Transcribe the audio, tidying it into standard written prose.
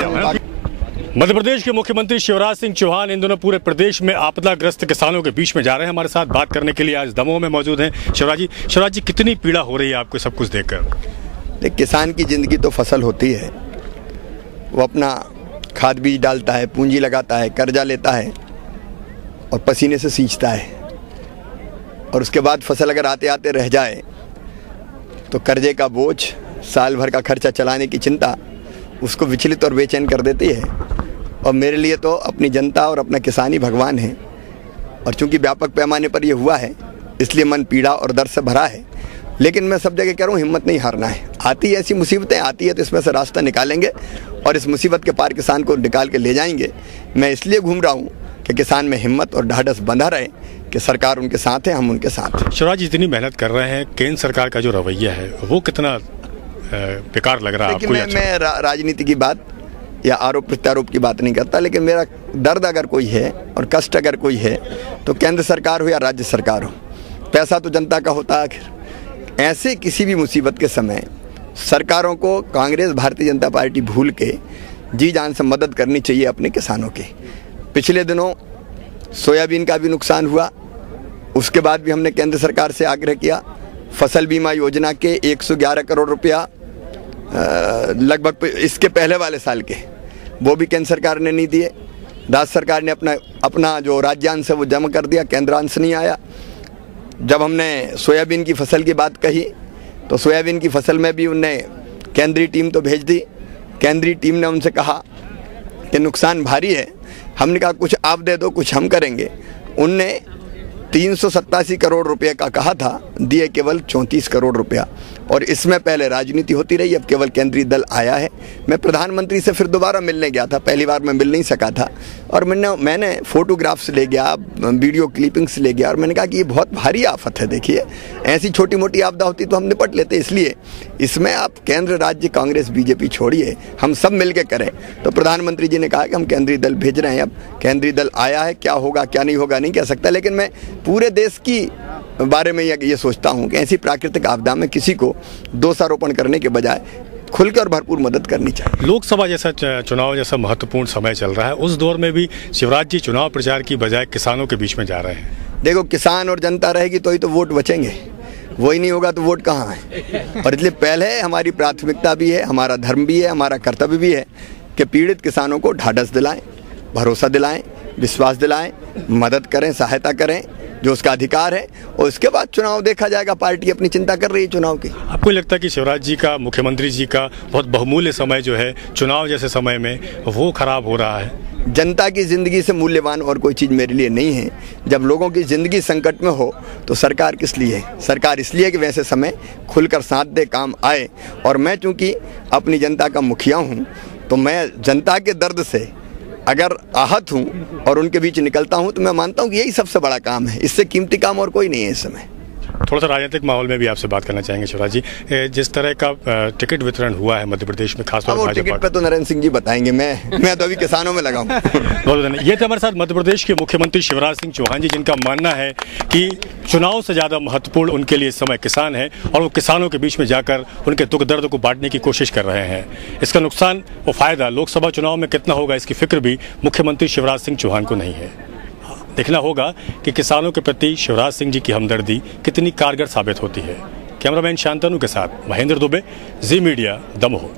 मध्य प्रदेश के मुख्यमंत्री शिवराज सिंह चौहान इन दिनों पूरे प्रदेश में आपदाग्रस्त किसानों के बीच में जा रहे हैं। हमारे साथ बात करने के लिए आज दमोह में मौजूद हैं शिवराज जी कितनी पीड़ा हो रही है आपको सब कुछ देखकर? देख, किसान की ज़िंदगी तो फसल होती है। वो अपना खाद बीज डालता है, पूंजी लगाता है, कर्जा लेता है और पसीने से सींचता है, और उसके बाद फसल अगर आते आते रह जाए तो कर्जे का बोझ, साल भर का खर्चा चलाने की चिंता उसको विचलित और बेचैन कर देती है। और मेरे लिए तो अपनी जनता और अपना किसान ही भगवान है, और चूंकि व्यापक पैमाने पर ये हुआ है इसलिए मन पीड़ा और दर्द से भरा है। लेकिन मैं सब जगह कह रहा हूँ, हिम्मत नहीं हारना है। आती ऐसी मुसीबतें आती है तो इसमें से रास्ता निकालेंगे और इस मुसीबत के पार किसान को निकाल के ले जाएंगे। मैं इसलिए घूम रहा हूँ कि किसान में हिम्मत और ढाढ़स बंधा रहे कि सरकार उनके साथ है, हम उनके साथ हैं। शिवराज जी इतनी मेहनत कर रहे हैं, केंद्र सरकार का जो रवैया है वो कितना बेकार लग रहा है आपको? मैं राजनीति की बात या आरोप प्रत्यारोप की बात नहीं करता, लेकिन मेरा दर्द अगर कोई है और कष्ट अगर कोई है तो केंद्र सरकार हो या राज्य सरकार हो, पैसा तो जनता का होता है। आखिर ऐसे किसी भी मुसीबत के समय सरकारों को कांग्रेस भारतीय जनता पार्टी भूल के जी जान से मदद करनी चाहिए अपने किसानों की। पिछले दिनों सोयाबीन का भी नुकसान हुआ, उसके बाद भी हमने केंद्र सरकार से आग्रह किया। फसल बीमा योजना के 111 करोड़ रुपया लगभग इसके पहले वाले साल के, वो भी केंद्र सरकार ने नहीं दिए। राज्य सरकार ने अपना जो राज्यांश है वो जमा कर दिया, केंद्रांश नहीं आया। जब हमने सोयाबीन की फसल की बात कही तो सोयाबीन की फसल में भी उनने केंद्रीय टीम तो भेज दी। केंद्रीय टीम ने उनसे कहा कि नुकसान भारी है, हमने कहा कुछ आप दे दो, कुछ हम करेंगे। उनने 387 करोड़ रुपए का कहा था, दिए केवल 34 करोड़ रुपया। और इसमें पहले राजनीति होती रही, अब केवल केंद्रीय दल आया है। मैं प्रधानमंत्री से फिर दोबारा मिलने गया था, पहली बार मैं मिल नहीं सका था, और मैंने फोटोग्राफ्स ले गया, वीडियो क्लिपिंग्स ले गया, और मैंने कहा कि ये बहुत भारी आफत है। देखिए, ऐसी छोटी मोटी आपदा होती तो हम निपट लेते, इसलिए इसमें आप केंद्र राज्य कांग्रेस बीजेपी छोड़िए, हम सब मिलकर करें। तो प्रधानमंत्री जी ने कहा कि हम केंद्रीय दल भेज रहे हैं। अब केंद्रीय दल आया है, क्या होगा क्या नहीं होगा नहीं कह सकता, लेकिन मैं पूरे देश की बारे में ये सोचता हूं कि ऐसी प्राकृतिक आपदा में किसी को दोषारोपण करने के बजाय खुलकर और भरपूर मदद करनी चाहिए। लोकसभा जैसा चुनाव जैसा महत्वपूर्ण समय चल रहा है, उस दौर में भी शिवराज जी चुनाव प्रचार की बजाय किसानों के बीच में जा रहे हैं। देखो, किसान और जनता रहेगी तो ही तो वोट बचेंगे, वही नहीं होगा तो वोट कहाँ है। और इसलिए पहले हमारी प्राथमिकता भी है, हमारा धर्म भी है, हमारा कर्तव्य भी है कि पीड़ित किसानों को ढाढ़स दिलाएं, भरोसा दिलाएं, विश्वास दिलाएं, मदद करें, सहायता करें, जो उसका अधिकार है। और उसके बाद चुनाव देखा जाएगा, पार्टी अपनी चिंता कर रही है चुनाव की। आपको लगता है कि शिवराज जी का, मुख्यमंत्री जी का बहुत बहुमूल्य समय जो है चुनाव जैसे समय में वो खराब हो रहा है? जनता की ज़िंदगी से मूल्यवान और कोई चीज़ मेरे लिए नहीं है। जब लोगों की ज़िंदगी संकट में हो तो सरकार किस लिए है? सरकार इसलिए कि वैसे समय खुलकर साथ दे, काम आए। और मैं चूँकि अपनी जनता का मुखिया हूँ तो मैं जनता के दर्द से अगर आहत हूँ और उनके बीच निकलता हूँ तो मैं मानता हूँ कि यही सबसे बड़ा काम है। इससे कीमती काम और कोई नहीं है इस समय। थोड़ा सा राजनीतिक माहौल में भी आपसे बात करना चाहेंगे शिवराज जी। जिस तरह का टिकट वितरण हुआ है मध्य प्रदेश में, खासतौर पर टिकट पे तो नरेंद्र सिंह जी बताएंगे, मैं तो अभी किसानों में लगा हूँ। बहुत धन्यवाद। ये थे हमारे साथ मध्य प्रदेश के मुख्यमंत्री शिवराज सिंह चौहान जी, जिनका मानना है कि चुनाव से ज़्यादा महत्वपूर्ण उनके लिए समय किसान है, और वो किसानों के बीच में जाकर उनके दुख दर्द को बांटने की कोशिश कर रहे हैं। इसका नुकसान और फायदा लोकसभा चुनाव में कितना होगा, इसकी फिक्र भी मुख्यमंत्री शिवराज सिंह चौहान को नहीं है। देखना होगा कि किसानों के प्रति शिवराज सिंह जी की हमदर्दी कितनी कारगर साबित होती है। कैमरामैन शांतनु के साथ महेंद्र दुबे, जी मीडिया, दमोह।